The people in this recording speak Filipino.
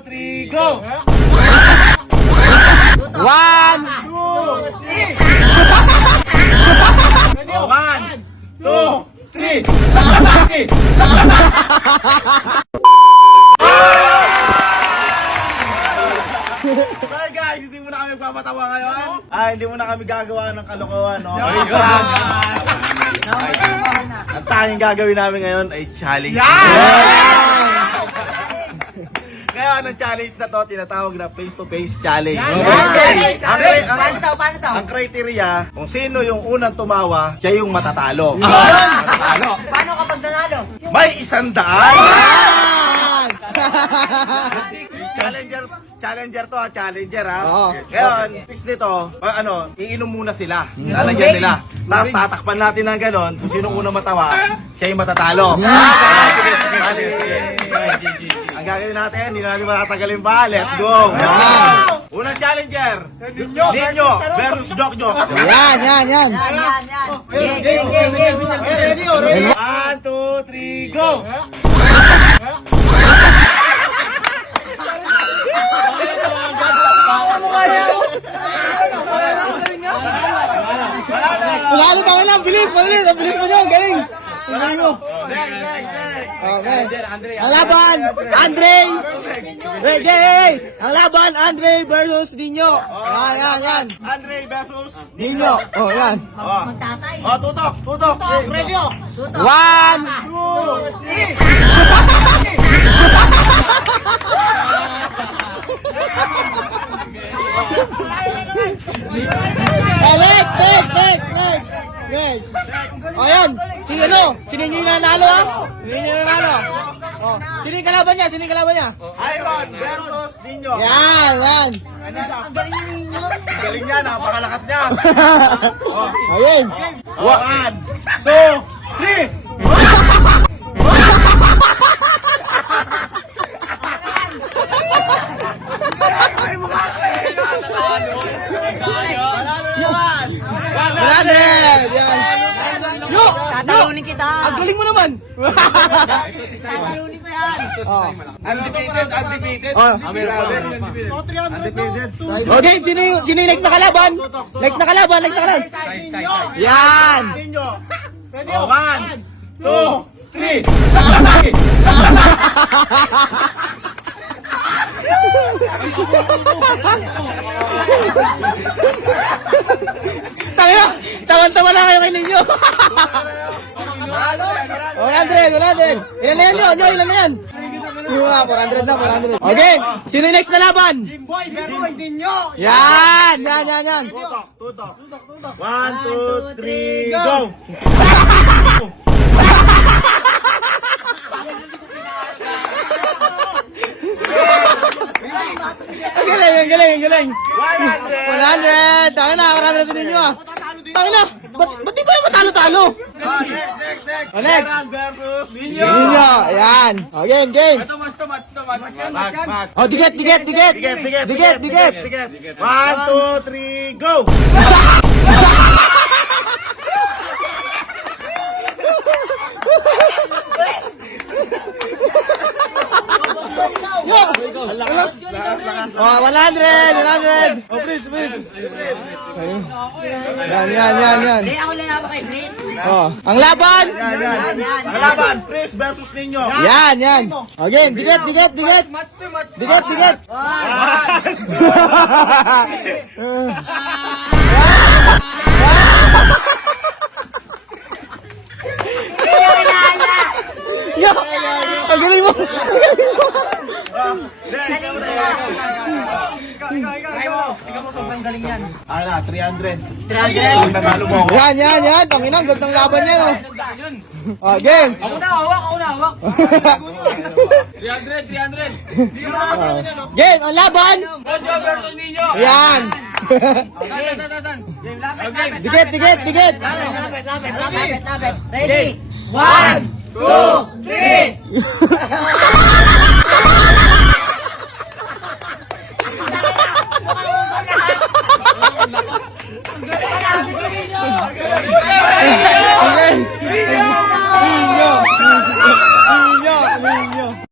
3, go! 1, 2, 3. 1, 2, 3! Okay guys, hindi mo na kami magpapatawa ngayon. Hindi mo na kami gagawa ng kalokohan, no? Ang tanging gagawin namin ngayon ay challenge. Kaya ang challenge na to, tinatawag na face-to-face challenge. Ang criteria, kung sino yung unang tumawa, siya yung matatalo. Paano kapag nanalo? May 100! Challenger to, challenger ha. Ngayon, fix nito, iinom muna sila. Lalagyan nila. Tapos tatakpan natin ng ganon, kung sino unang matawa, siya yung matatalo. Ang gagawin natin, hindi natin makatagalin pa. Let's go! Unang challenger, Ninyo versus Jokjok. Yan. Game. 1, 2, 3, go! Panalo tayo lang, bilis mo nyo, galing. Galing mo. Okay. Ang laban, Andre. Ang laban, Andre versus Ninyo. Yan. Andre versus Ninyo. Yan. Magtatay. Tutok. Preview. 1, 2, 3. Ayan. Sino yung nanalo ha? Sino yung kalaban niya? Iron versus Ninyo. Yan. Ang galing ninyo. Galing niya, napakalakas niya. Ayun. 1, 2, 3. Yan. Tatalunin kita. Ang galing mo naman. Tatalunin ko yan. Undefeated. Undefeated. Undefeated. Okay, sino yung next na kalaban? Next na kalaban. Yan. Ninyo. 1, 2, 3. Tawan-tawa na kayo kay Ninyo. 100. Ilan na yan? Yung 400 na. Okay, sino yung next na laban? Jimboy versus Ninyo. Yan. Tutok. 1, 2, 3, go! Ang galing. 100. 100. Tayo na, marami na sa Ninyo ah. Tayo na, ba't di ba yung matalo-talo? Next. Next. Keran versus Ninyo. Ninyo, ayan. O, game. Max. O, dikit. Dikit. 1, 2, 3, go! O, 100. O, please. Yan. Hindi, ako lang ako kay Fritz. O, ang laban. Ang laban, Prince versus Ninyo. Yan. O, game, dikit. Dikit. Ang galing mo. Ikaw mo sobrang galing yan. 300. 300. Kung nagalo mo ako. Yan. Panginang, gandang laban yan. O, game. Ako na hawak. 300. Game, ang laban. Rojo versus Ninyo. Yan. Dikit. Lapit. Ready? 1, 2, 3.